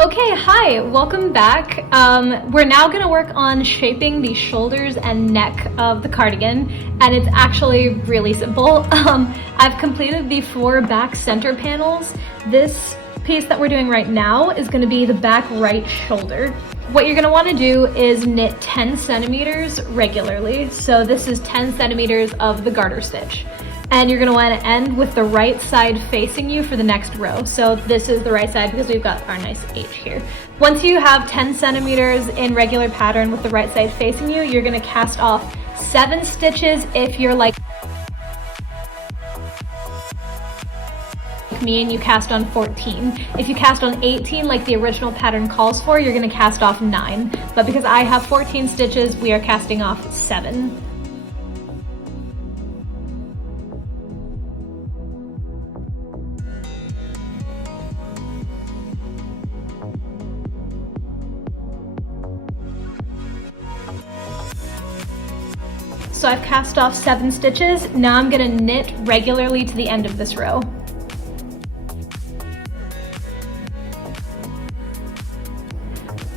Okay, hi, welcome back. We're now gonna work on shaping the shoulders and neck of the cardigan, and it's actually really simple. I've completed the 4 back center panels. This piece that we're doing right now is gonna be the back right shoulder. What you're gonna wanna do is knit 10 centimeters regularly. So this is 10 centimeters of the garter stitch. And you're gonna wanna end with the right side facing you for the next row. So this is the right side because we've got our nice H here. Once you have 10 centimeters in regular pattern with the right side facing you, you're gonna cast off 7 stitches if you're like me and you cast on 14. If you cast on 18 like the original pattern calls for, you're gonna cast off 9. But because I have 14 stitches, we are casting off 7. So I've cast off 7 stitches. Now I'm gonna knit regularly to the end of this row.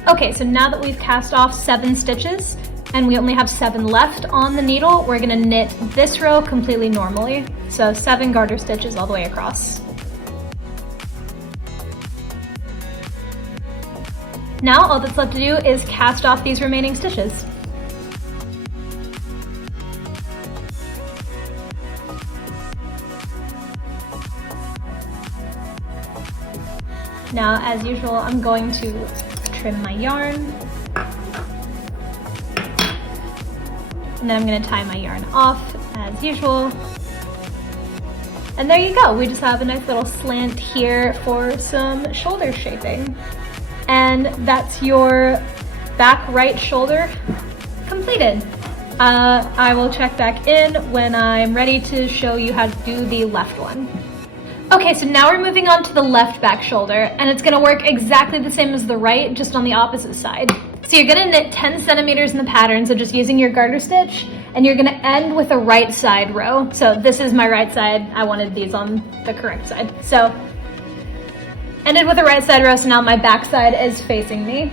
Okay, so now that we've cast off 7 stitches and we only have 7 left on the needle, we're gonna knit this row completely normally. So 7 garter stitches all the way across. Now all that's left to do is cast off these remaining stitches. Now, as usual, I'm going to trim my yarn. And then I'm going to tie my yarn off as usual. And there you go. We just have a nice little slant here for some shoulder shaping. And that's your back right shoulder completed. I will check back in when I'm ready to show you how to do the left one. Okay, so now we're moving on to the left back shoulder, and it's gonna work exactly the same as the right, just on the opposite side. So you're gonna knit 10 centimeters in the pattern, so just using your garter stitch, and you're gonna end with a right side row. So this is my right side. I wanted these on the correct side. So ended with a right side row, so now my back side is facing me.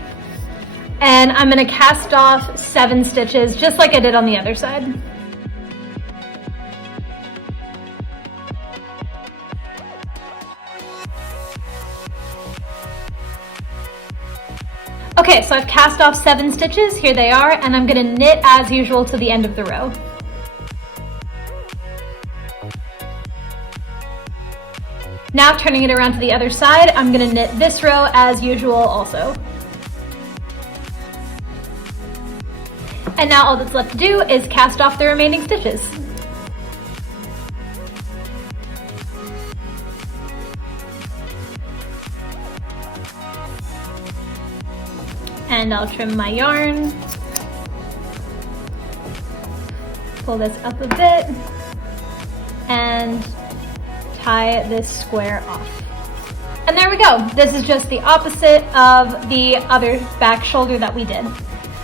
And I'm gonna cast off 7 stitches, just like I did on the other side. Okay, so I've cast off 7 stitches, here they are, and I'm gonna knit as usual to the end of the row. Now turning it around to the other side, I'm gonna knit this row as usual also. And now all that's left to do is cast off the remaining stitches. And I'll trim my yarn, pull this up a bit, and tie this square off. And there we go. This is just the opposite of the other back shoulder that we did.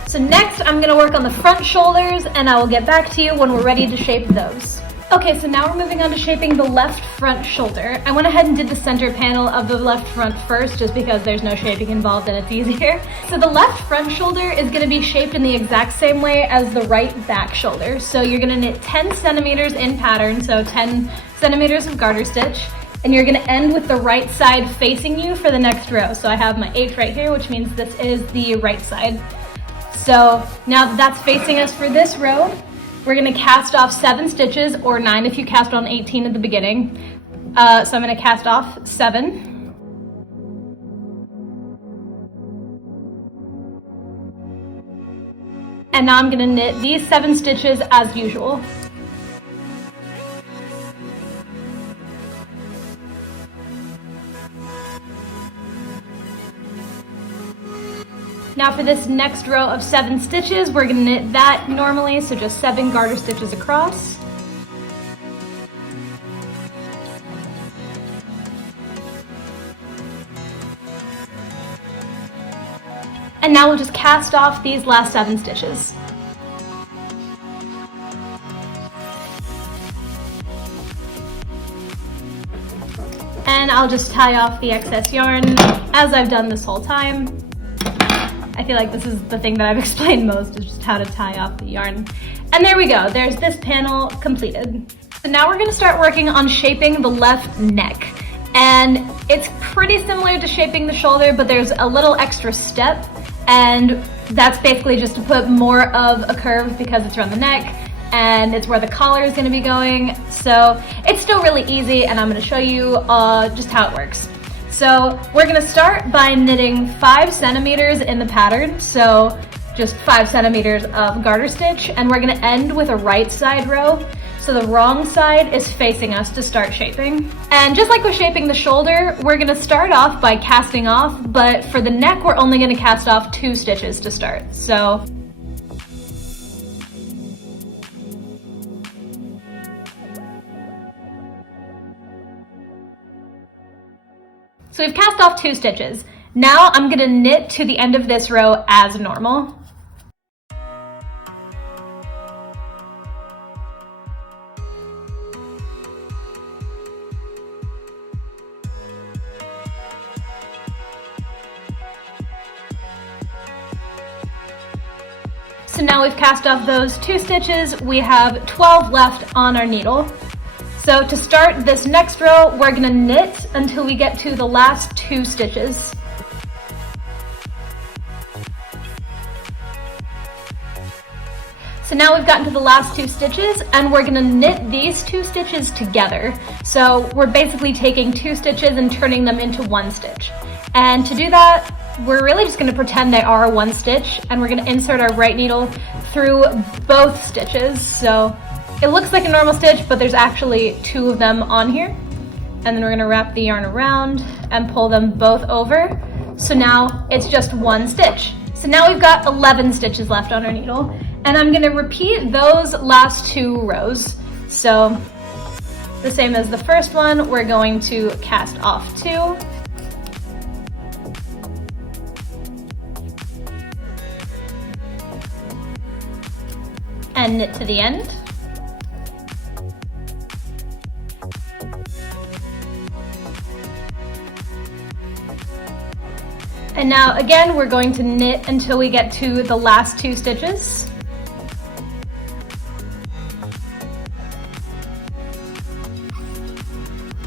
So next I'm gonna work on the front shoulders, and I will get back to you when we're ready to shape those. Okay, so now we're moving on to shaping the left front shoulder. I went ahead and did the center panel of the left front first, just because there's no shaping involved and it's easier. So the left front shoulder is gonna be shaped in the exact same way as the right back shoulder. So you're gonna knit 10 centimeters in pattern, so 10 centimeters of garter stitch, and you're gonna end with the right side facing you for the next row. So I have my H right here, which means this is the right side. So now that that's facing us for this row, we're gonna cast off 7 stitches, or 9 if you cast on 18 at the beginning. So I'm gonna cast off 7. And now I'm gonna knit these 7 stitches as usual. Now for this next row of 7 stitches, we're gonna knit that normally, so just 7 garter stitches across. And now we'll just cast off these last 7 stitches. And I'll just tie off the excess yarn as I've done this whole time. I feel like this is the thing that I've explained most, is just how to tie off the yarn. And there we go, there's this panel completed. So now we're gonna start working on shaping the left neck. And it's pretty similar to shaping the shoulder, but there's a little extra step, and that's basically just to put more of a curve because it's around the neck, and it's where the collar is gonna be going. So it's still really easy, and I'm gonna show you just how it works. So we're gonna start by knitting 5 centimeters in the pattern, so just 5 centimeters of garter stitch, and we're gonna end with a right side row. So the wrong side is facing us to start shaping. And just like with shaping the shoulder, we're gonna start off by casting off, but for the neck, we're only gonna cast off 2 stitches to start. So we've cast off 2 stitches. Now I'm gonna knit to the end of this row as normal. So now we've cast off those 2 stitches, we have 12 left on our needle. So to start this next row, we're gonna knit until we get to the last 2 stitches. So now we've gotten to the last 2 stitches, and we're gonna knit these 2 stitches together. So we're basically taking 2 stitches and turning them into 1 stitch. And to do that, we're really just gonna pretend they are 1 stitch, and we're gonna insert our right needle through both stitches. So it looks like a normal stitch, but there's actually 2 of them on here. And then we're gonna wrap the yarn around and pull them both over. So now it's just 1 stitch. So now we've got 11 stitches left on our needle, and I'm gonna repeat those last 2 rows. So the same as the first one, we're going to cast off 2. And knit to the end. And now again, we're going to knit until we get to the last 2 stitches.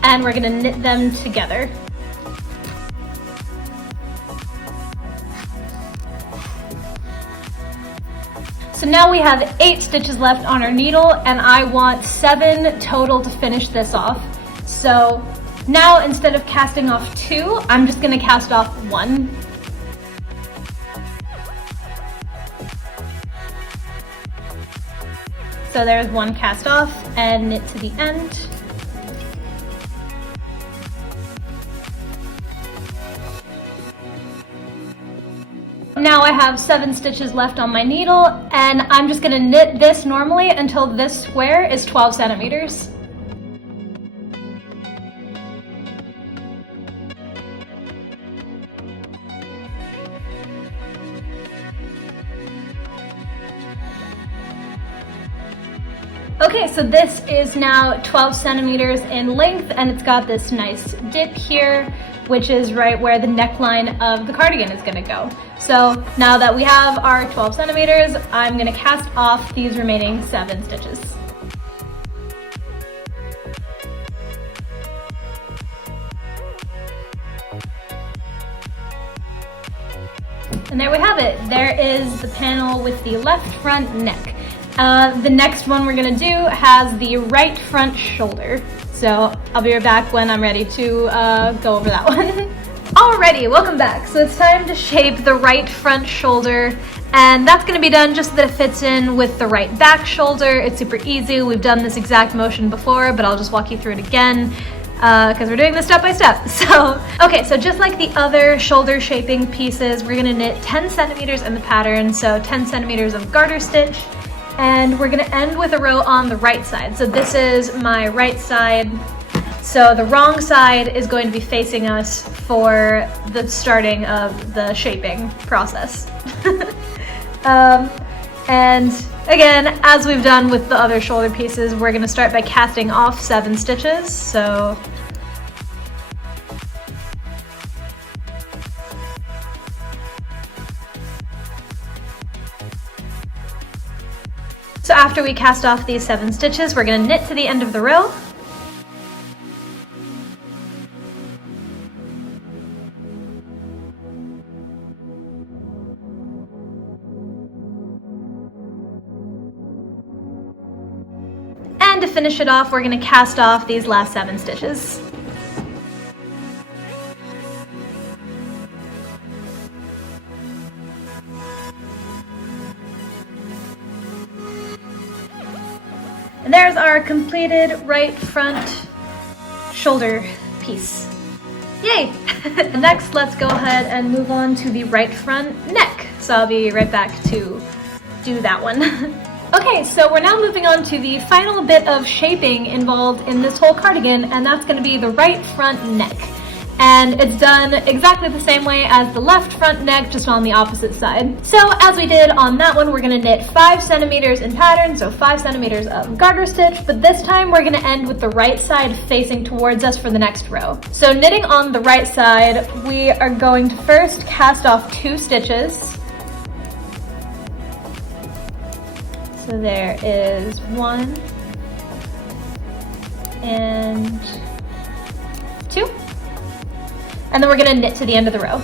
And we're gonna knit them together. So now we have 8 stitches left on our needle, and I want 7 total to finish this off. So now instead of casting off 2, I'm just gonna cast off 1. So there's 1 cast off, and knit to the end. Now I have 7 stitches left on my needle, and I'm just gonna knit this normally until this square is 12 centimeters. Okay, so this is now 12 centimeters in length, and it's got this nice dip here, which is right where the neckline of the cardigan is gonna go. So now that we have our 12 centimeters, I'm gonna cast off these remaining 7 stitches. And there we have it. There is the panel with the left front neck. The next one we're gonna do has the right front shoulder. So I'll be right back when I'm ready to go over that one. Alrighty, welcome back. So it's time to shape the right front shoulder, and that's gonna be done just so that it fits in with the right back shoulder. It's super easy. We've done this exact motion before, but I'll just walk you through it again because we're doing this step by step. So, okay, so just like the other shoulder shaping pieces, we're gonna knit 10 centimeters in the pattern, so 10 centimeters of garter stitch, and we're gonna end with a row on the right side. So this is my right side. So the wrong side is going to be facing us for the starting of the shaping process. And again, as we've done with the other shoulder pieces, we're gonna start by casting off 7 stitches. So So after we cast off these 7 stitches, we're going to knit to the end of the row. And to finish it off, we're going to cast off these last 7 stitches. And there's our completed right front shoulder piece. Yay! Next, let's go ahead and move on to the right front neck. So I'll be right back to do that one. Okay, so we're now moving on to the final bit of shaping involved in this whole cardigan, and that's going to be the right front neck. And it's done exactly the same way as the left front neck, just on the opposite side. So as we did on that one, we're going to knit 5 centimeters in pattern, so 5 centimeters of garter stitch, but this time we're going to end with the right side facing towards us for the next row. So knitting on the right side, we are going to first cast off 2 stitches. So there is 1 and 2. And then we're going to knit to the end of the row.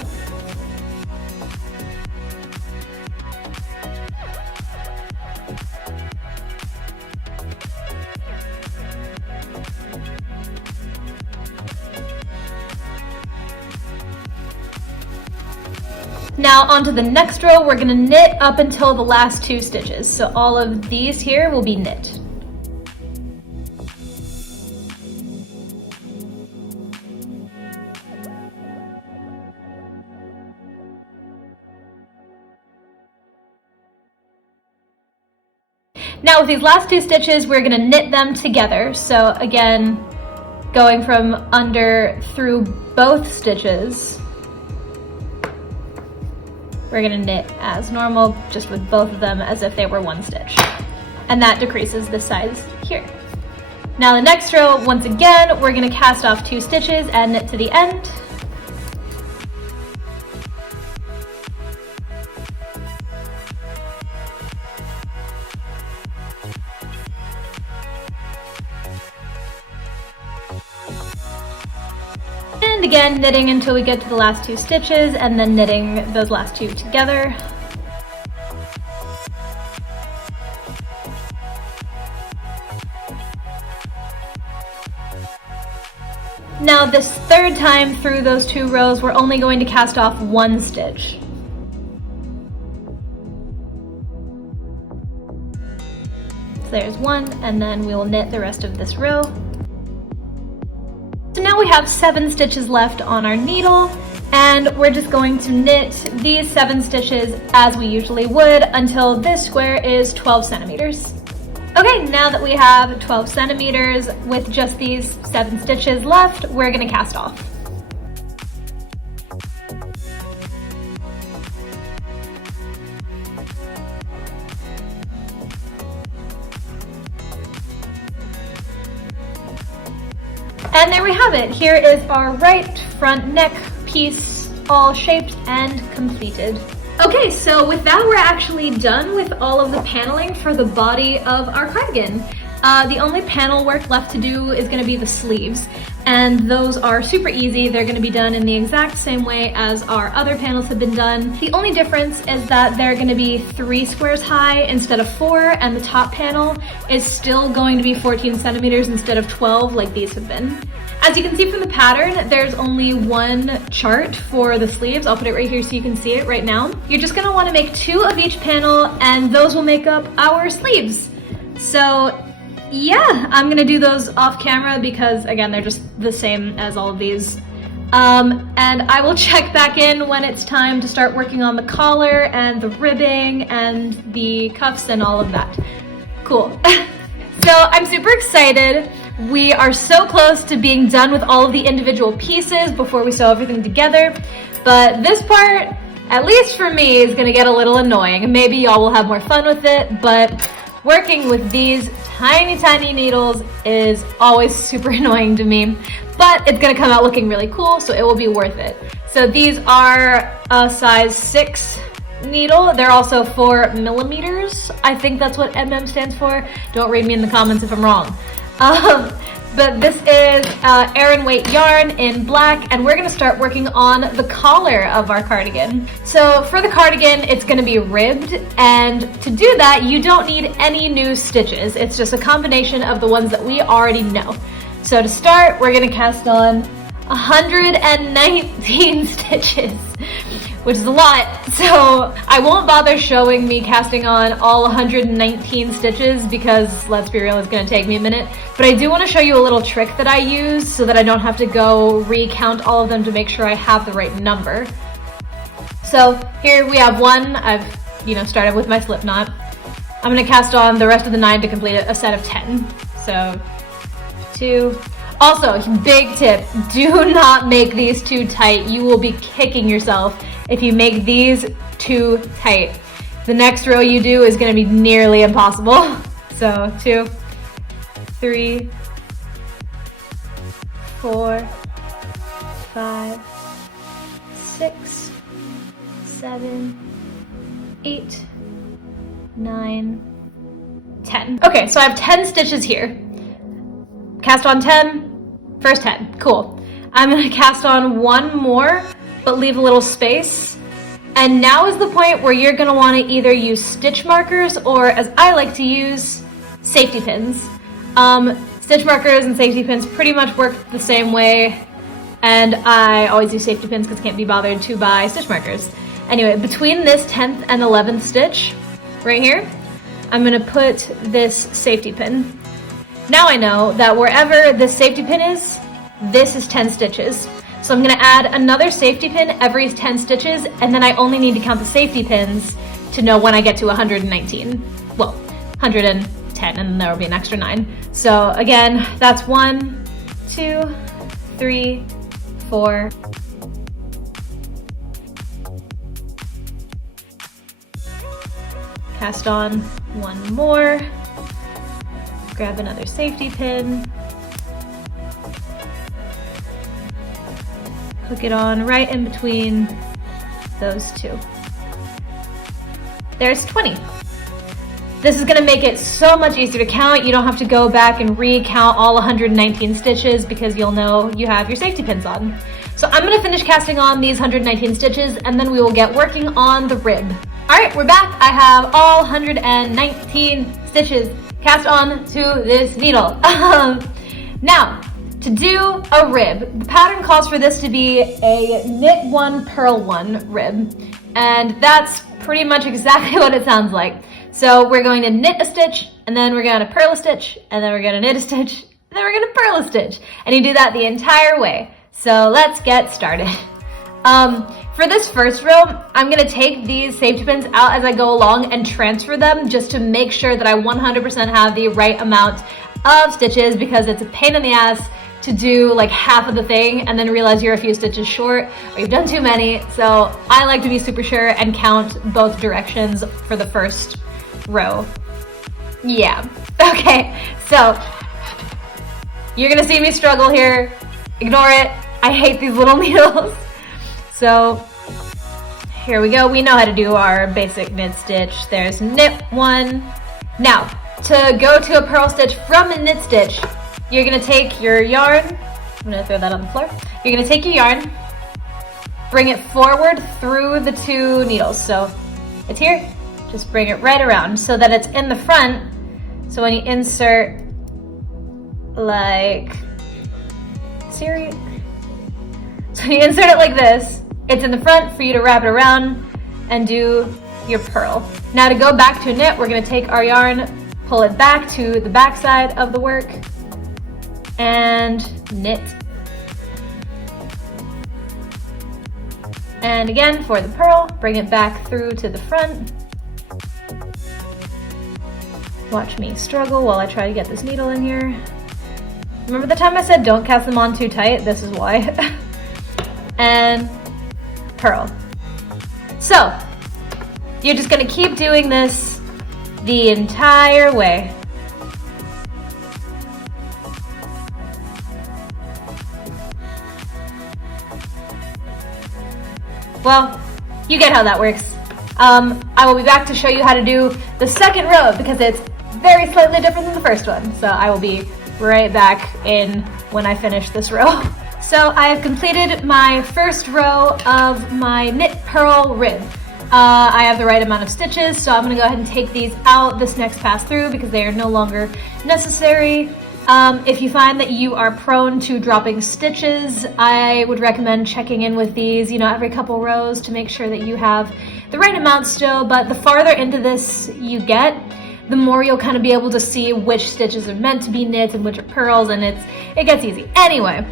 Now onto the next row, we're going to knit up until the last 2 stitches. So all of these here will be knit. Now with these last 2 stitches, we're going to knit them together. So again, going from under through both stitches, we're going to knit as normal, just with both of them as if they were 1 stitch. And that decreases the size here. Now the next row, once again, we're going to cast off 2 stitches and knit to the end. And again, knitting until we get to the last 2 stitches and then knitting those last 2 together. Now this third time through those 2 rows, we're only going to cast off 1 stitch. So there's 1, and then we will knit the rest of this row. So now we have 7 stitches left on our needle, and we're just going to knit these 7 stitches as we usually would until this square is 12 centimeters. Okay, now that we have 12 centimeters with just these 7 stitches left, we're going to cast off. And there we have it. Here is our right front neck piece, all shaped and completed. Okay, so with that, we're actually done with all of the paneling for the body of our cardigan. The only panel work left to do is going to be the sleeves, and those are super easy. They're going to be done in the exact same way as our other panels have been done. The only difference is that they're going to be 3 squares high instead of 4, and the top panel is still going to be 14 centimeters instead of 12 like these have been. As you can see from the pattern, there's only 1 chart for the sleeves. I'll put it right here so you can see it right now. You're just going to want to make 2 of each panel, and those will make up our sleeves. So yeah, I'm going to do those off camera because again, they're just the same as all of these. And I will check back in when it's time to start working on the collar and the ribbing and the cuffs and all of that. Cool. So I'm super excited. We are so close to being done with all of the individual pieces before we sew everything together. But this part, at least for me, is going to get a little annoying. Maybe y'all will have more fun with it, but working with these tiny needles is always super annoying to me. But it's going to come out looking really cool, so it will be worth it. So these are a size 6 needle. They're also 4 millimeters. I think that's what MM stands for. Don't read me in the comments if I'm wrong. But this is Aran weight yarn in black, and we're gonna start working on the collar of our cardigan. So for the cardigan, it's gonna be ribbed, and to do that, you don't need any new stitches. It's just a combination of the ones that we already know. So to start, we're gonna cast on 119 stitches, which is a lot. So I won't bother showing me casting on all 119 stitches because, let's be real, it's gonna take me a minute. But I do wanna show you a little trick that I use so that I don't have to go recount all of them to make sure I have the right number. So here we have one. I've started with my slip knot. I'm gonna cast on the rest of the 9 to complete a set of 10. So 2. Also, big tip, do not make these too tight. You will be kicking yourself if you make these too tight. The next row you do is gonna be nearly impossible. So 2, 3, 4, 5, 6, 7, 8, 9, 10. Okay, so I have 10 stitches here. Cast on 10, first 10, cool. I'm gonna cast on one more, but leave a little space. And now is the point where you're gonna wanna either use stitch markers or, as I like to use, safety pins. Stitch markers and safety pins pretty much work the same way, and I always use safety pins because I can't be bothered to buy stitch markers. Anyway, between this 10th and 11th stitch, right here, I'm gonna put this safety pin. Now I know that wherever this safety pin is, this is 10 stitches. So I'm gonna add another safety pin every 10 stitches, and then I only need to count the safety pins to know when I get to 119. Well, 110, and then there will be an extra 9. So again, that's 1, 2, 3, 4. Cast on one more. Grab another safety pin, hook it on right in between those two. There's 20. This is gonna make it so much easier to count. You don't have to go back and recount all 119 stitches because you'll know you have your safety pins on. So I'm gonna finish casting on these 119 stitches and then we will get working on the rib. All right, we're back. I have all 119 stitches cast on to this needle. Now, to do a rib, the pattern calls for this to be a knit 1, purl 1 rib. And that's pretty much exactly what it sounds like. So we're going to knit a stitch, and then we're gonna purl a stitch, and then we're gonna knit a stitch, and then we're gonna purl a stitch. And you do that the entire way. So let's get started. For this first row, I'm gonna take these safety pins out as I go along and transfer them just to make sure that I 100% have the right amount of stitches, because it's a pain in the ass to do like half of the thing and then realize you're a few stitches short or you've done too many. So I like to be super sure and count both directions for the first row. Yeah, okay, so you're gonna see me struggle here. Ignore it. I hate these little needles. So here we go. We know how to do our basic knit stitch. There's knit 1. Now, to go to a purl stitch from a knit stitch, you're gonna take your yarn. I'm gonna throw that on the floor. You're gonna take your yarn, bring it forward through the 2 needles. So it's here, just bring it right around so that it's in the front. So when you insert, like, so when you insert it like this, it's in the front for you to wrap it around and do your purl. Now to go back to a knit, we're gonna take our yarn, pull it back to the back side of the work, and knit. And again, for the purl, bring it back through to the front. Watch me struggle while I try to get this needle in here. Remember the time I said don't cast them on too tight? This is why. And purl. So, you're just gonna keep doing this the entire way. Well, you get how that works. I will be back to show you how to do the second row because it's very slightly different than the first one. So I will be right back in when I finish this row. So I have completed my first row of my knit purl rib. I have the right amount of stitches, so I'm going to go ahead and take these out this next pass through because they are no longer necessary. If you find that you are prone to dropping stitches, I would recommend checking in with these, every couple rows to make sure that you have the right amount still. But the farther into this you get, the more you'll kind of be able to see which stitches are meant to be knits and which are purls, and it gets easy. Anyway,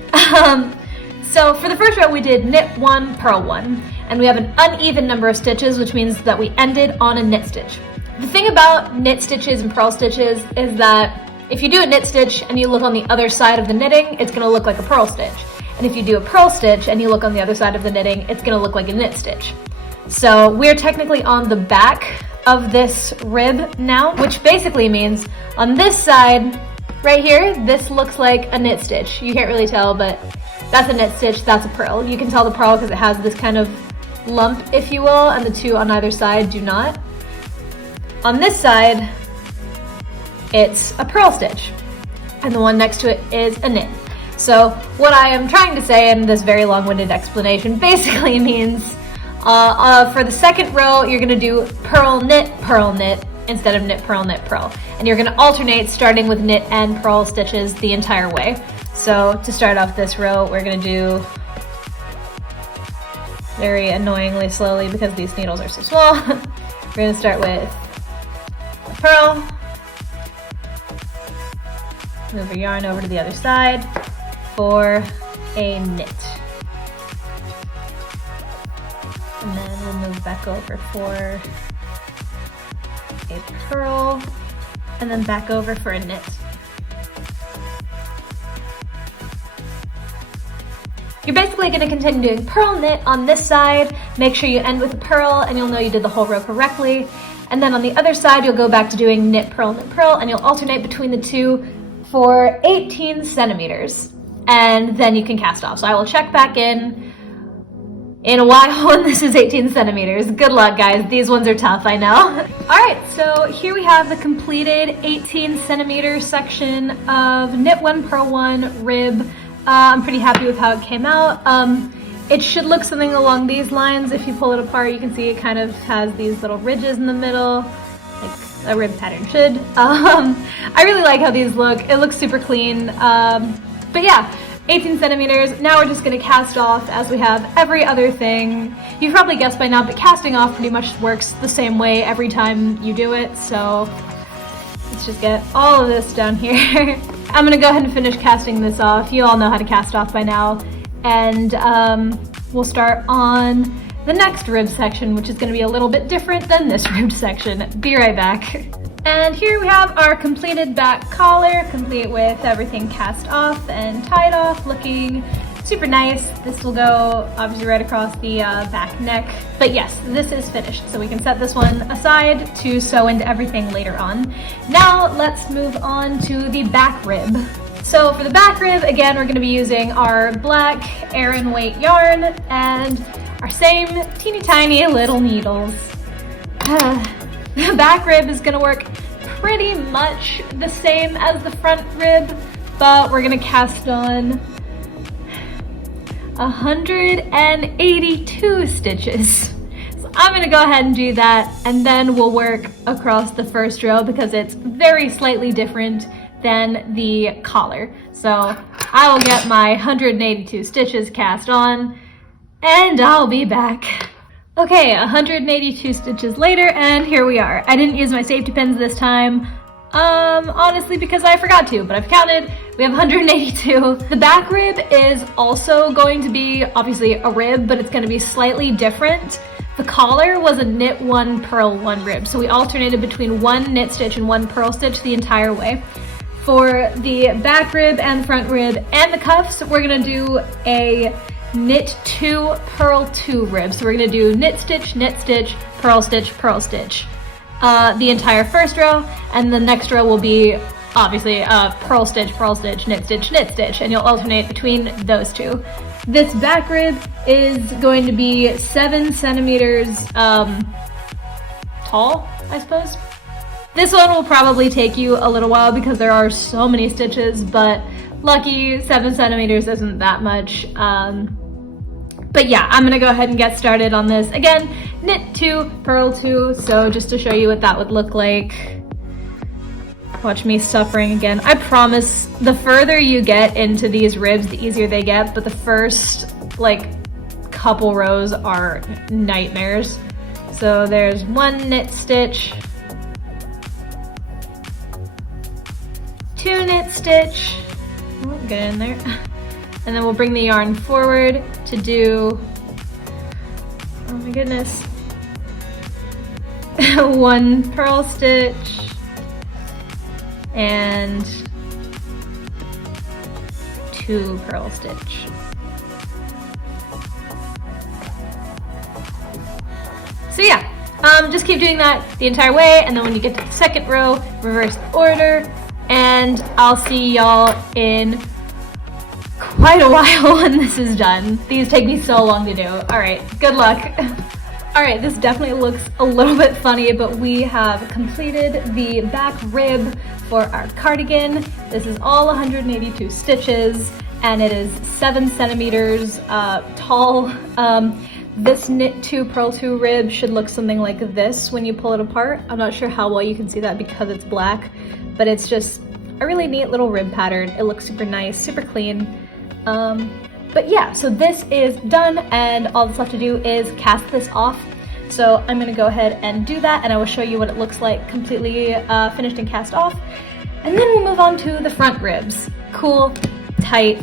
so for the first row we did knit 1, purl 1, and we have an uneven number of stitches, which means that we ended on a knit stitch. The thing about knit stitches and purl stitches is that if you do a knit stitch and you look on the other side of the knitting, it's going to look like a purl stitch. And if you do a purl stitch and you look on the other side of the knitting, it's going to look like a knit stitch. So we're technically on the back of this rib now, which basically means on this side right here, this looks like a knit stitch. You can't really tell, but that's a knit stitch, that's a purl. You can tell the purl because it has this kind of lump, if you will, and the two on either side do not. On this side, it's a purl stitch, and the one next to it is a knit. So what I am trying to say in this very long-winded explanation basically means for the second row, you're gonna do purl, knit, instead of knit, purl, and you're gonna alternate starting with knit and purl stitches the entire way. So to start off this row, we're gonna do very annoyingly slowly because these needles are so small. We're gonna start with a purl, move your yarn over to the other side for a knit. And then we'll move back over for a purl, and then back over for a knit. You're basically going to continue doing purl, knit on this side. Make sure you end with a purl and you'll know you did the whole row correctly. And then on the other side, you'll go back to doing knit, purl, and you'll alternate between the two for 18 centimeters. And then you can cast off. So I will check back in a while when this is 18 centimeters. Good luck, guys. These ones are tough, I know. All right, so here we have the completed 18 centimeter section of knit 1, purl 1 rib. I'm pretty happy with how it came out. It should look something along these lines. If you pull it apart, you can see it kind of has these little ridges in the middle, like a rib pattern should. I really like how these look. It looks super clean. But yeah, 18 centimeters. Now we're just gonna cast off as we have every other thing. You've probably guessed by now, but casting off pretty much works the same way every time you do it. So let's just get all of this down here. I'm gonna go ahead and finish casting this off. You all know how to cast off by now. And we'll start on the next rib section, which is gonna be a little bit different than this rib section. Be right back. And here we have our completed back collar, complete with everything cast off and tied off, looking super nice. This will go obviously right across the back neck. But yes, this is finished. So we can set this one aside to sew into everything later on. Now let's move on to the back rib. So for the back rib, again, we're gonna be using our black Aran weight yarn and our same teeny tiny little needles. The back rib is gonna work pretty much the same as the front rib, but we're gonna cast on 182 stitches. So I'm gonna go ahead and do that, and then we'll work across the first row because it's very slightly different than the collar. So I will get my 182 stitches cast on, and I'll be back. Okay, 182 stitches later, and here we are. I didn't use my safety pins this time, honestly because I forgot to, but I've counted. We have 182. The back rib is also going to be obviously a rib, but it's going to be slightly different. The collar was a knit 1, purl 1 rib, so we alternated between one knit stitch and one purl stitch the entire way. For the back rib and the front rib and the cuffs, we're going to do a knit 2, purl 2 rib. So we're going to do knit stitch, purl stitch, the entire first row, and the next row will be obviously purl stitch, knit stitch, and you'll alternate between those two. This back rib is going to be 7 centimeters tall, I suppose. This one will probably take you a little while because there are so many stitches, but lucky 7 centimeters isn't that much. But yeah, I'm gonna go ahead and get started on this. Again, knit 2, purl 2, so just to show you what that would look like. Watch me suffering again. I promise, the further you get into these ribs, the easier they get, but the first, like, couple rows are nightmares. So there's 1 knit stitch, 2 knit stitch, get in there, and then we'll bring the yarn forward to do, oh my goodness, 1 purl stitch and 2 purl stitch. So yeah, just keep doing that the entire way, and then when you get to the second row, reverse the order, and I'll see y'all in quite a while when this is done. These take me so long to do. All right, good luck. All right, this definitely looks a little bit funny, but we have completed the back rib for our cardigan. This is all 182 stitches, and it is 7 centimeters tall. This knit 2, purl 2 rib should look something like this when you pull it apart. I'm not sure how well you can see that because it's black, but it's just a really neat little rib pattern. It looks super nice, super clean. But yeah, so this is done, and all that's left to do is cast this off. So I'm gonna go ahead and do that, and I will show you what it looks like completely finished and cast off. And then we'll move on to the front ribs. Cool, tight.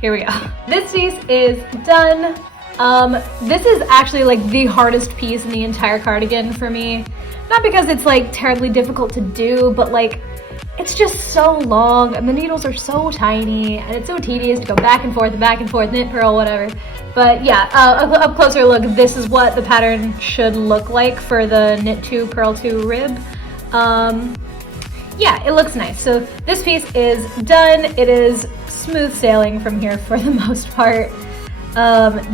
Here we go. This piece is done. This is actually like the hardest piece in the entire cardigan for me. Not because it's like terribly difficult to do, but like it's just so long and the needles are so tiny and it's so tedious to go back and forth, knit, purl, whatever. But yeah, up closer look, this is what the pattern should look like for the knit 2, purl 2 rib. Yeah, it looks nice. So this piece is done. It is smooth sailing from here for the most part.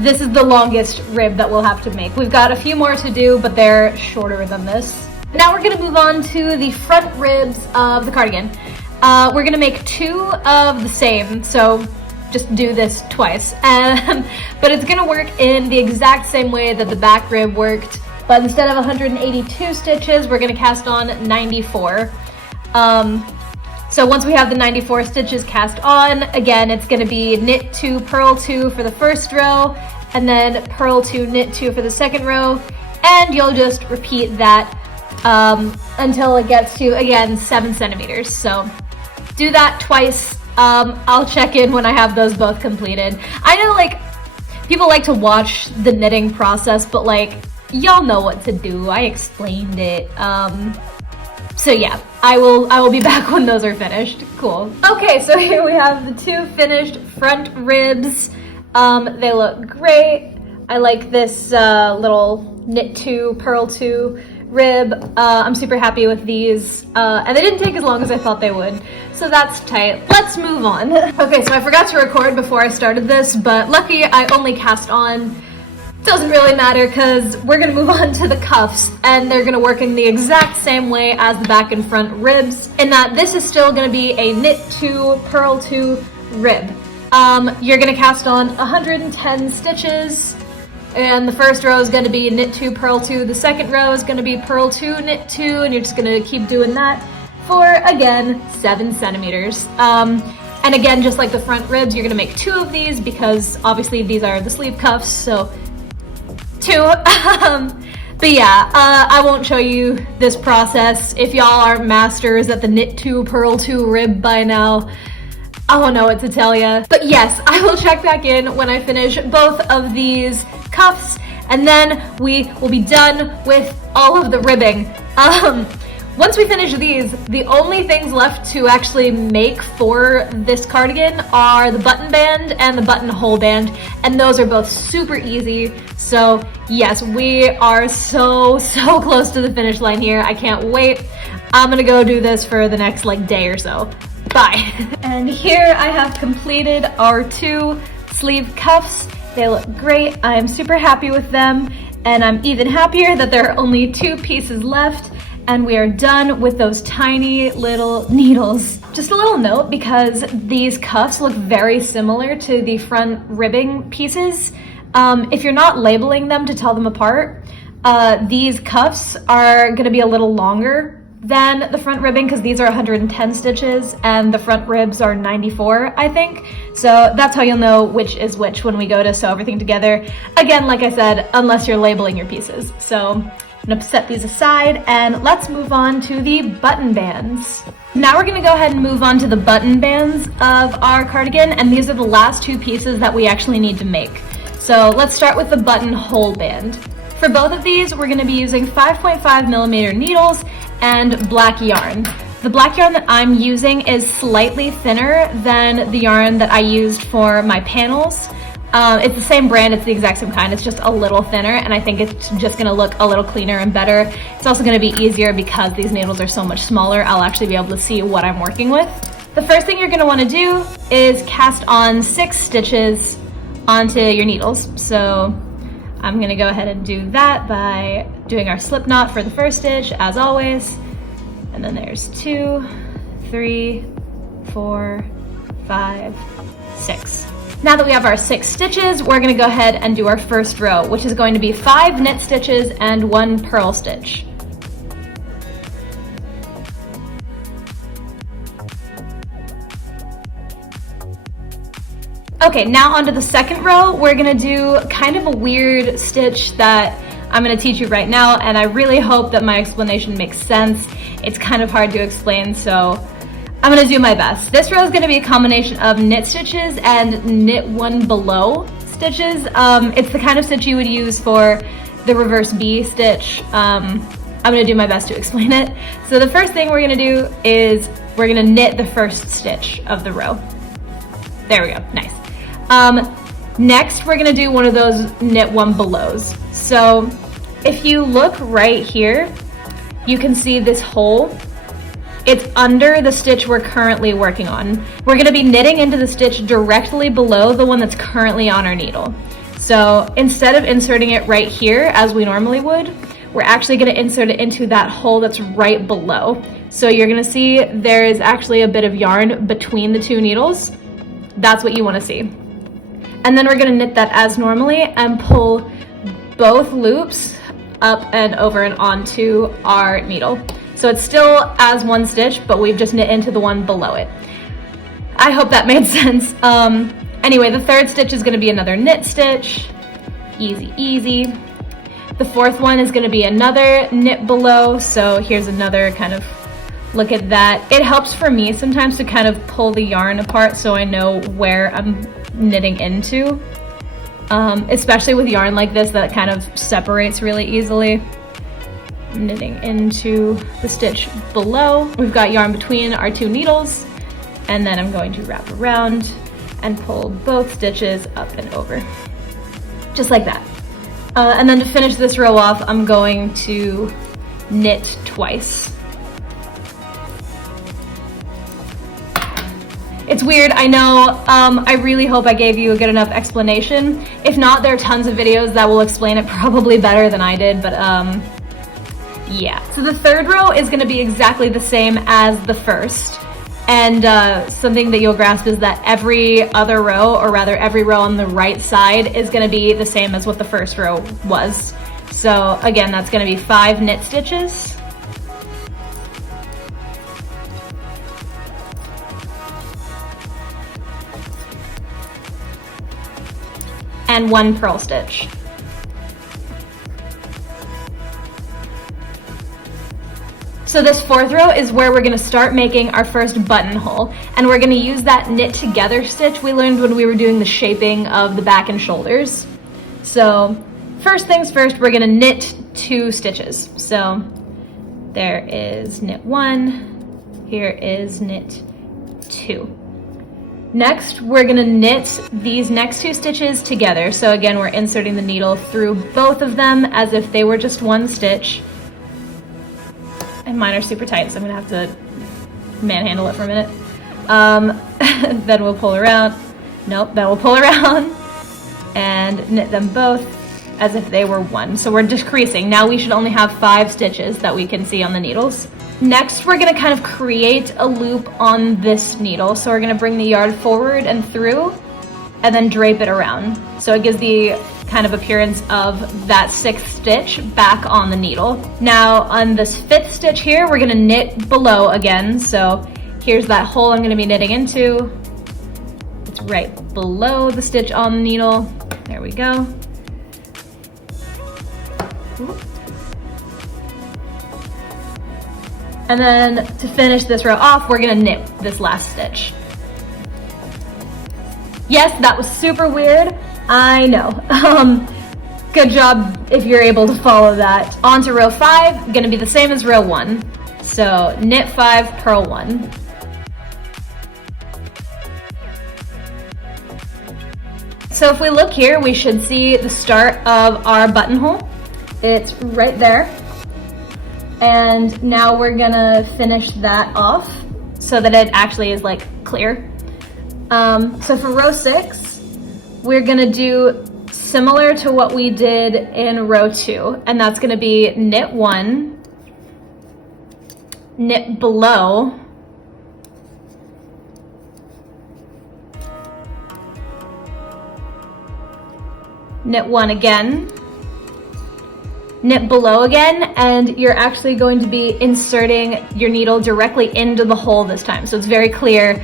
This is the longest rib that we'll have to make. We've got a few more to do, but they're shorter than this. Now we're gonna move on to the front ribs of the cardigan. We're gonna make 2 of the same, so just do this twice. But it's gonna work in the exact same way that the back rib worked, but instead of 182 stitches, we're gonna cast on 94. So once we have the 94 stitches cast on, again, it's gonna be knit 2, purl 2 for the first row, and then purl 2, knit 2 for the second row, and you'll just repeat that until it gets to, again, 7 centimeters. So do that twice. I'll check in when I have those both completed. I know like people like to watch the knitting process, but like y'all know what to do. I explained it. So yeah, I will be back when those are finished. Cool. Okay, so here we have the 2 finished front ribs. They look great. I like this little knit 2, purl 2 rib. I'm super happy with these, and they didn't take as long as I thought they would, so that's tight. Let's move on. Okay, so I forgot to record before I started this, but lucky I only cast on. Doesn't really matter because we're gonna move on to the cuffs, and they're gonna work in the exact same way as the back and front ribs, in that this is still gonna be a knit 2, purl 2 rib. You're gonna cast on 110 stitches, and the first row is going to be knit 2, purl 2. The second row is going to be purl 2, knit 2, and you're just going to keep doing that for, again, 7 centimeters. And again, just like the front ribs, you're going to make 2 of these because obviously these are the sleeve cuffs, so 2. But yeah, I won't show you this process. If y'all aren't masters at the knit 2, purl 2 rib by now, I don't know what to tell you. But yes, I will check back in when I finish both of these cuffs, and then we will be done with all of the ribbing. Once we finish these, the only things left to actually make for this cardigan are the button band and the buttonhole band, and those are both super easy. So yes, we are so close to the finish line here. I can't wait. I'm gonna go do this for the next like day or so. Bye. And here I have completed our 2 sleeve cuffs. They look great. I'm super happy with them. And I'm even happier that there are only 2 pieces left and we are done with those tiny little needles. Just a little note, because these cuffs look very similar to the front ribbing pieces. If you're not labeling them to tell them apart, these cuffs are gonna be a little longer than the front ribbing because these are 110 stitches and the front ribs are 94, I think. So that's how you'll know which is which when we go to sew everything together. Again, like I said, unless you're labeling your pieces. So I'm gonna set these aside and let's move on to the button bands. Now we're gonna go ahead and move on to the button bands of our cardigan, and these are the last 2 pieces that we actually need to make. So let's start with the buttonhole band. For both of these, we're gonna be using 5.5mm needles and black yarn. The black yarn that I'm using is slightly thinner than the yarn that I used for my panels. It's the same brand, it's the exact same kind, it's just a little thinner, and I think it's just gonna look a little cleaner and better. It's also gonna be easier because these needles are so much smaller. I'll actually be able to see what I'm working with. The first thing you're gonna wanna do is cast on 6 stitches onto your needles. So I'm gonna go ahead and do that by doing our slip knot for the first stitch, as always. And then there's 2, 3, 4, 5, 6. Now that we have our 6 stitches, we're gonna go ahead and do our first row, which is going to be 5 knit stitches and 1 purl stitch. Okay, now onto the second row, we're gonna do kind of a weird stitch that I'm gonna teach you right now, and I really hope that my explanation makes sense. It's kind of hard to explain, so I'm gonna do my best. This row is gonna be a combination of knit stitches and knit one below stitches. It's the kind of stitch you would use for the reverse B stitch. I'm gonna do my best to explain it. So the first thing we're gonna do is we're gonna knit the first stitch of the row. There we go, nice. Next, we're gonna do one of those knit one belows. So if you look right here, you can see this hole. It's under the stitch we're currently working on. We're gonna be knitting into the stitch directly below the one that's currently on our needle. So instead of inserting it right here as we normally would, we're actually gonna insert it into that hole that's right below. So you're gonna see there is actually a bit of yarn between the 2 needles. That's what you wanna see. And then we're gonna knit that as normally and pull both loops up and over and onto our needle. So it's still as one stitch, but we've just knit into the one below it. I hope that made sense. Anyway, the third stitch is gonna be another knit stitch. Easy, easy. The fourth one is gonna be another knit below. So here's another kind of look at that. It helps for me sometimes to kind of pull the yarn apart so I know where I'm knitting into. Especially with yarn like this that kind of separates really easily. I'm knitting into the stitch below. We've got yarn between our 2 needles, and then I'm going to wrap around and pull both stitches up and over. Just like that. And then to finish this row off, I'm going to knit twice. It's weird, I know. I really hope I gave you a good enough explanation. If not, there are tons of videos that will explain it probably better than I did, but yeah. So the third row is gonna be exactly the same as the first. And something that you'll grasp is that every other row, or rather every row on the right side, is gonna be the same as what the first row was. So again, that's gonna be 5 knit stitches. And 1 purl stitch. So this fourth row is where we're gonna start making our first buttonhole, and we're gonna use that knit together stitch we learned when we were doing the shaping of the back and shoulders. So first things first, we're gonna knit 2 stitches. So there is knit 1, here is knit 2. Next, we're gonna knit these next 2 stitches together. So again, we're inserting the needle through both of them as if they were just one stitch. And mine are super tight, so I'm gonna have to manhandle it for a minute. Then we'll pull around. Nope, then we'll pull around and knit them both as if they were 1. So we're decreasing. Now we should only have 5 stitches that we can see on the needles. Next, we're gonna kind of create a loop on this needle. So we're gonna bring the yarn forward and through, and then drape it around. So it gives the kind of appearance of that 6th stitch back on the needle. Now on this 5th stitch here, we're gonna knit below again. So here's that hole I'm gonna be knitting into. It's right below the stitch on the needle. There we go. And then to finish this row off, we're gonna knit this last stitch. Yes, that was super weird. I know. Good job if you're able to follow that. On to row 5, gonna be the same as row 1. So knit 5, purl 1. So if we look here, we should see the start of our buttonhole. It's right there. And now we're gonna finish that off so that it actually is like clear. So for row 6, we're gonna do similar to what we did in row 2, and that's gonna be knit 1, knit below, knit 1 again, knit below again, and you're actually going to be inserting your needle directly into the hole this time. So it's very clear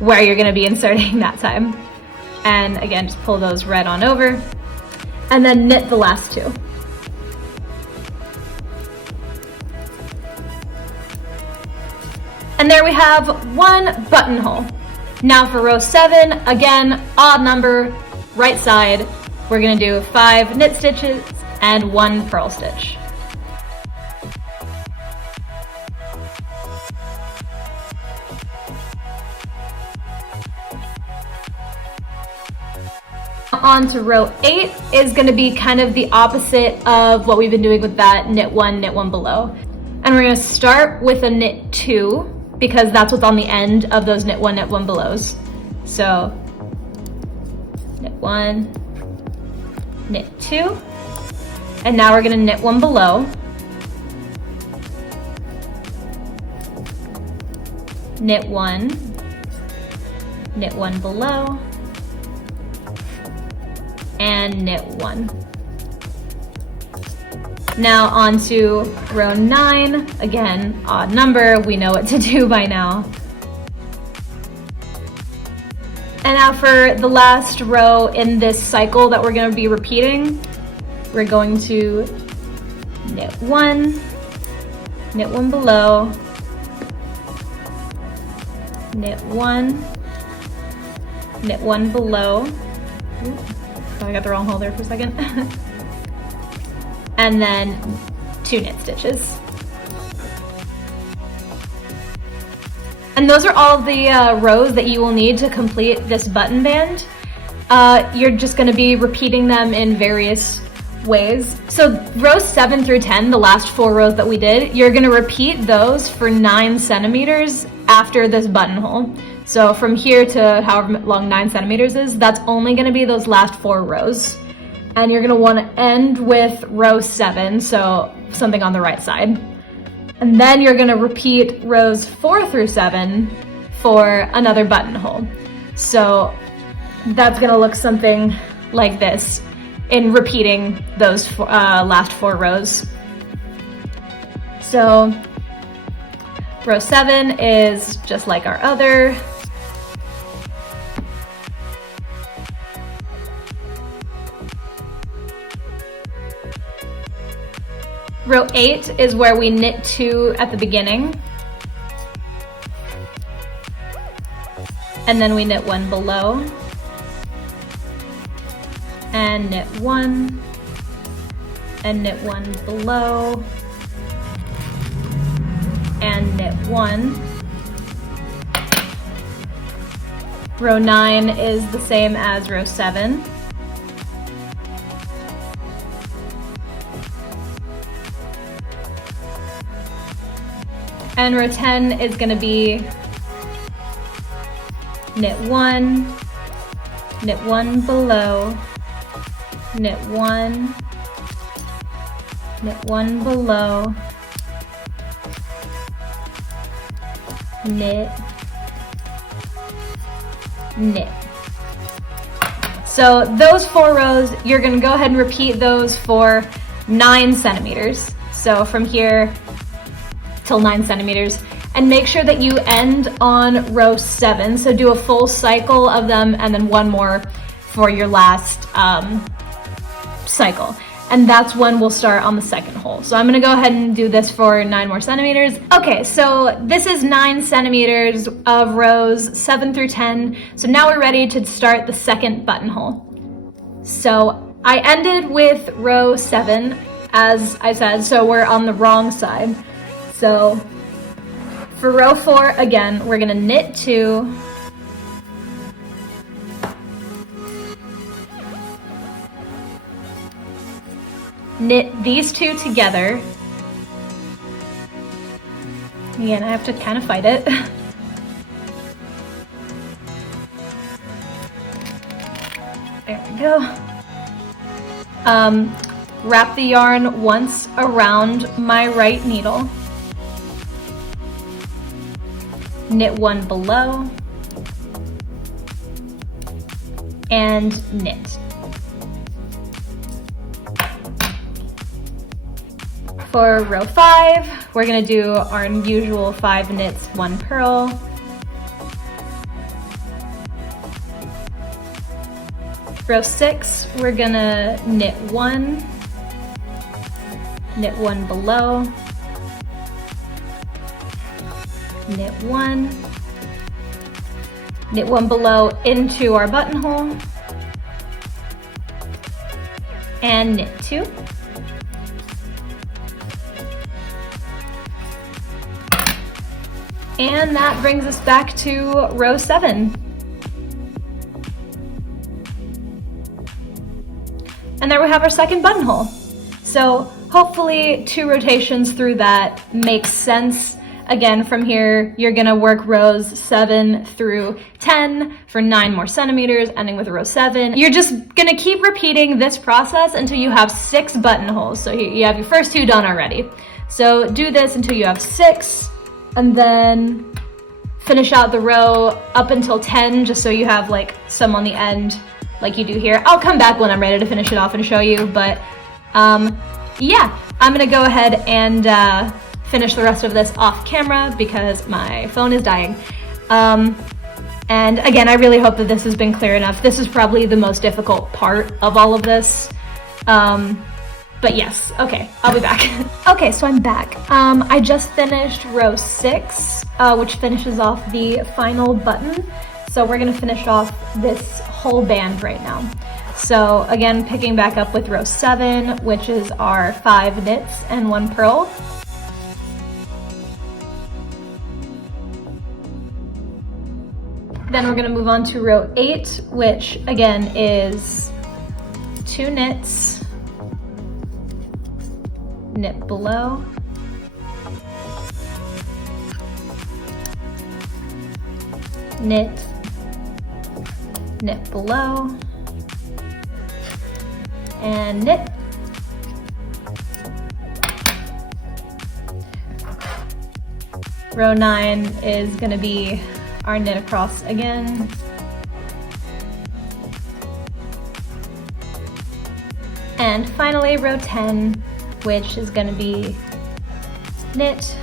where you're gonna be inserting that time. And again, just pull those right on over, and then knit the last 2. And there we have 1 buttonhole. Now for row 7, again, odd number, right side, we're gonna do 5 knit stitches and 1 purl stitch. On to row 8 is gonna be kind of the opposite of what we've been doing with that knit 1, knit 1 below. And we're gonna start with a knit 2 because that's what's on the end of those knit 1, knit 1 belows. So knit 1, knit 2, and now we're gonna knit 1 below, knit 1, knit 1 below, and knit 1. Now on to row 9, again, odd number, we know what to do by now. And now for the last row in this cycle that we're gonna be repeating, we're going to knit 1, knit 1 below, knit 1, knit 1 below. Ooh, I got the wrong hole there for a second. And then 2 knit stitches. And those are all the rows that you will need to complete this button band. You're just gonna be repeating them in various ways. So rows 7 through 10, the last 4 rows that we did, you're gonna repeat those for 9 centimeters after this buttonhole. So from here to however long 9 centimeters is, that's only gonna be those last 4 rows. And you're gonna wanna end with row 7, so something on the right side. And then you're gonna repeat rows 4 through 7 for another buttonhole. So that's gonna look something like this in repeating those last 4 rows. So row 7 is just like our other. Row 8 is where we knit 2 at the beginning. And then we knit 1 below. And knit 1. And knit 1 below. And knit 1. Row 9 is the same as row 7. And row 10 is gonna be knit 1, knit 1 below, knit 1, knit one below, knit, knit. So those 4 rows, you're gonna go ahead and repeat those for 9 centimeters. So from here till 9 centimeters, and make sure that you end on row 7. So do a full cycle of them and then one more for your last cycle. And that's when we'll start on the second hole. So I'm gonna go ahead and do this for 9 more centimeters. Okay, so this is 9 centimeters of rows 7 through 10. So now we're ready to start the second buttonhole. So I ended with row 7, as I said, so we're on the wrong side. So for row 4, again, we're gonna knit 2, knit these 2 together. Again, I have to kind of fight it. There we go. Wrap the yarn once around my right needle. Knit 1 below. And knit. For row 5, we're gonna do our usual 5 knits, 1 purl. Row 6, we're gonna knit 1, knit 1 below, knit 1, knit 1 below into our buttonhole, and knit 2. And that brings us back to row 7. And there we have our second buttonhole. So hopefully 2 rotations through that makes sense. Again, from here, you're gonna work rows 7 through 10 for 9 more centimeters, ending with row 7. You're just gonna keep repeating this process until you have 6 buttonholes. So you have your first 2 done already. So do this until you have 6, and then finish out the row up until 10, just so you have like some on the end like you do here. I'll come back when I'm ready to finish it off and show you, but yeah, I'm gonna go ahead and finish the rest of this off camera because my phone is dying. And again, I really hope that this has been clear enough. This is probably the most difficult part of all of this. But yes, okay, I'll be back. Okay, so I'm back. I just finished row 6, which finishes off the final button. So we're gonna finish off this whole band right now. So again, picking back up with row 7, which is our 5 knits and 1 purl. Then we're gonna move on to row 8, which again is 2 knits, knit below, knit, knit below, and knit. Row 9 is going to be our knit across again. And finally row 10, which is going to be knit,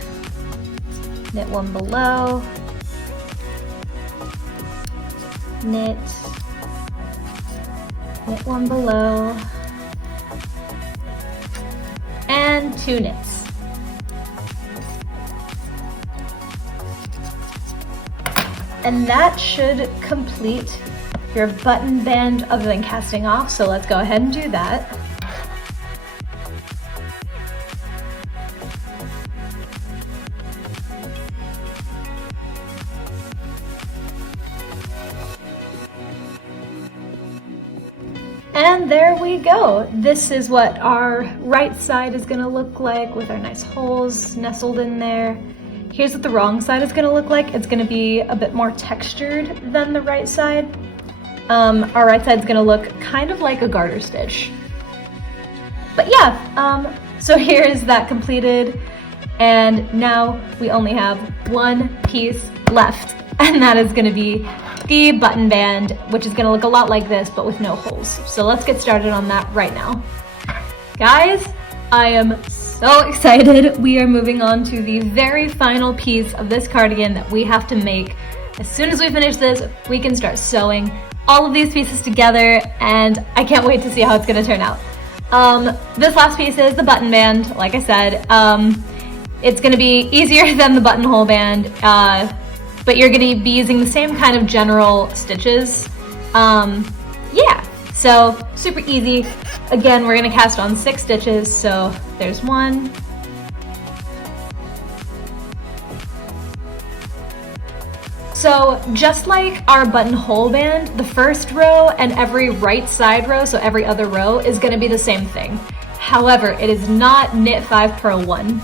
knit 1 below, knit, knit 1 below, and 2 knits. And that should complete your button band other than casting off, so let's go ahead and do that. And there we go. This is what our right side is gonna look like with our nice holes nestled in there. Here's what the wrong side is gonna look like. It's gonna be a bit more textured than the right side. Our right side is gonna look kind of like a garter stitch. But yeah, So here's that completed, and now we only have one piece left, and that is gonna be the button band, which is gonna look a lot like this, but with no holes. So let's get started on that right now. Guys, I am so excited. We are moving on to the very final piece of this cardigan that we have to make. As soon as we finish this, we can start sewing all of these pieces together, and I can't wait to see how it's gonna turn out. This last piece is the button band, like I said. It's gonna be easier than the buttonhole band, but you're gonna be using the same kind of general stitches. Yeah, so super easy. Again, we're gonna cast on 6 stitches, so there's 1. So just like our buttonhole band, the first row and every right side row, so every other row, is gonna be the same thing. However, it is not knit 5, purl 1.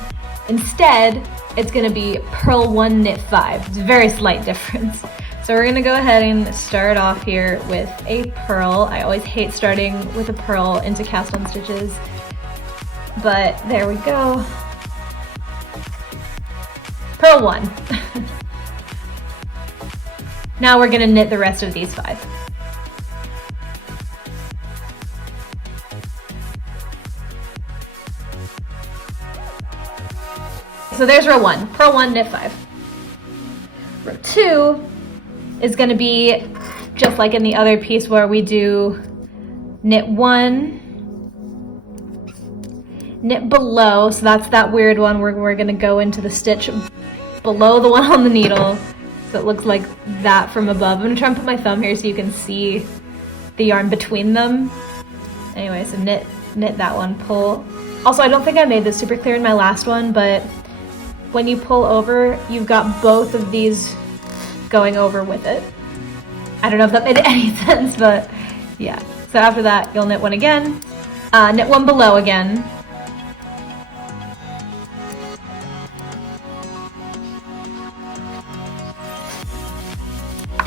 Instead, it's gonna be purl 1, knit 5. It's a very slight difference. So we're gonna go ahead and start off here with a purl. I always hate starting with a purl into cast on stitches, but there we go. Purl 1. Now we're gonna knit the rest of these 5. So there's row 1, purl 1, knit 5. Row 2 is gonna be just like in the other piece where we do knit 1, knit below, so that's that weird one where we're gonna go into the stitch below the one on the needle. So it looks like that from above. I'm gonna try and put my thumb here so you can see the yarn between them. Anyway, so knit that one, pull. Also, I don't think I made this super clear in my last one, but when you pull over, you've got both of these going over with it. I don't know if that made any sense, but yeah. So after that, you'll knit 1 again, knit 1 below again,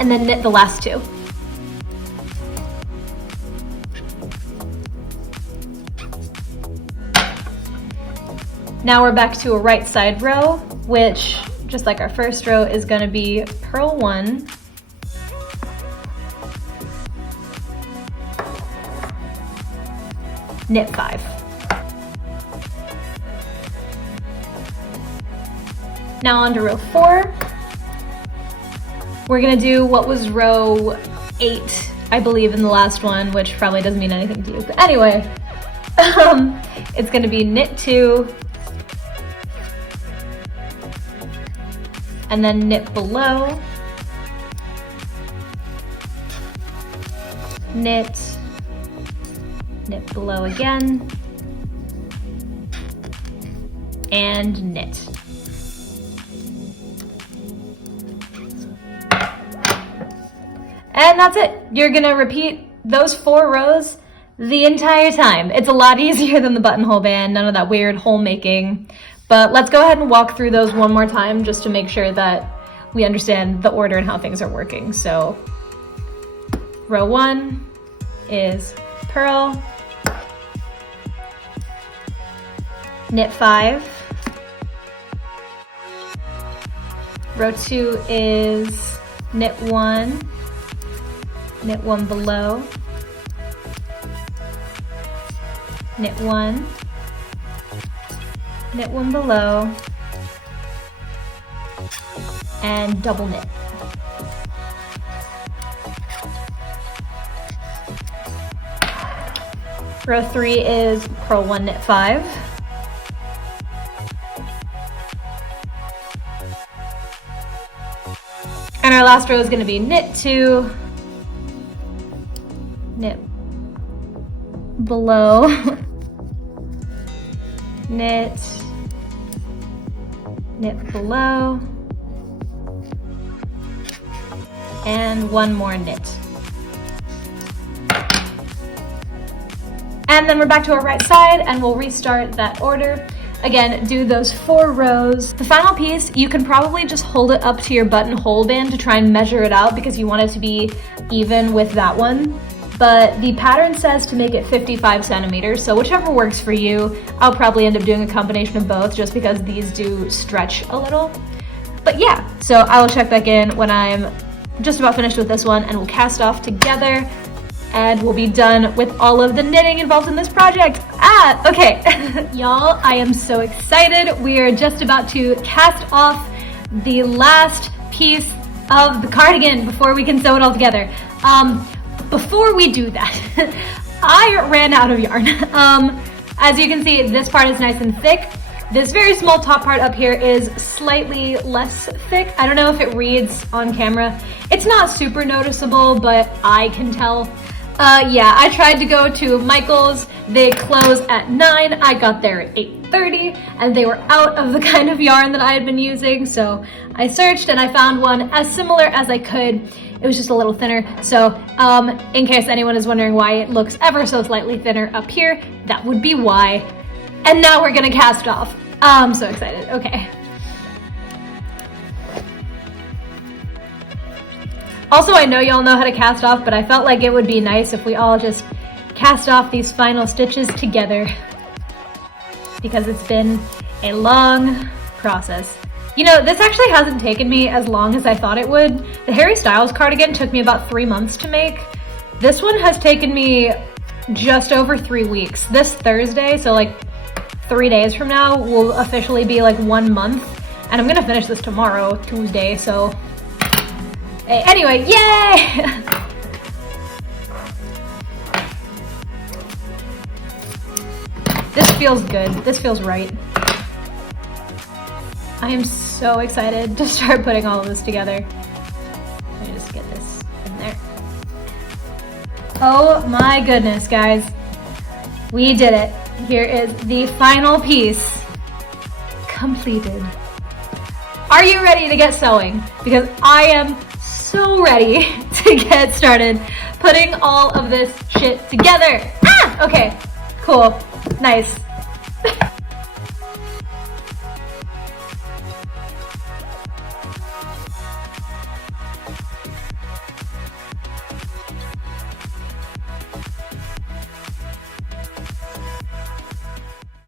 and then knit the last 2. Now we're back to a right side row, which, just like our first row, is gonna be purl 1, knit 5. Now on to row 4. We're gonna do what was row 8, I believe, in the last one, which probably doesn't mean anything to you. But anyway, it's gonna be knit 2, and then knit below, knit below again, and knit. And that's it. You're gonna repeat those 4 rows the entire time. It's a lot easier than the buttonhole band, none of that weird hole making. But let's go ahead and walk through those one more time just to make sure that we understand the order and how things are working. So row 1 is purl, knit 5. Row 2 is knit 1, knit 1 below, knit 1, knit 1 below, and double knit. Row 3 is purl 1, knit 5. And our last row is going to be knit 2, knit below, knit below, and 1 more knit. And then we're back to our right side and we'll restart that order. Again, do those 4 rows. The final piece, you can probably just hold it up to your buttonhole band to try and measure it out because you want it to be even with that one. but the pattern says to make it 55 centimeters, so whichever works for you. I'll probably end up doing a combination of both just because these do stretch a little. But yeah, so I will check back in when I'm just about finished with this one, and we'll cast off together, and we'll be done with all of the knitting involved in this project. Okay. Y'all, I am so excited. We are just about to cast off the last piece of the cardigan before we can sew it all together. Before we do that, I ran out of yarn. As you can see, this part is nice and thick. This very small top part up here is slightly less thick. I don't know if it reads on camera. It's not super noticeable, but I can tell. Yeah, I tried to go to Michael's. They close at 9. I got there at 8:30, and they were out of the kind of yarn that I had been using. So I searched and I found one as similar as I could. It was just a little thinner. So in case anyone is wondering why it looks ever so slightly thinner up here, that would be why. And now we're gonna cast off. I'm so excited. Okay. Also, I know y'all know how to cast off, but I felt like it would be nice if we all just cast off these final stitches together, because it's been a long process. You know, this actually hasn't taken me as long as I thought it would. The Harry Styles cardigan took me about 3 months to make. This one has taken me just over 3 weeks. This Thursday, so like 3 days from now, will officially be like 1 month. And I'm gonna finish this tomorrow, Tuesday, so. Anyway, yay! This feels good. This feels right. I am so excited to start putting all of this together. Let me just get this in there. Oh my goodness, guys. We did it. Here is the final piece completed. Are you ready to get sewing? Because I am so ready to get started putting all of this shit together. Okay, cool, nice.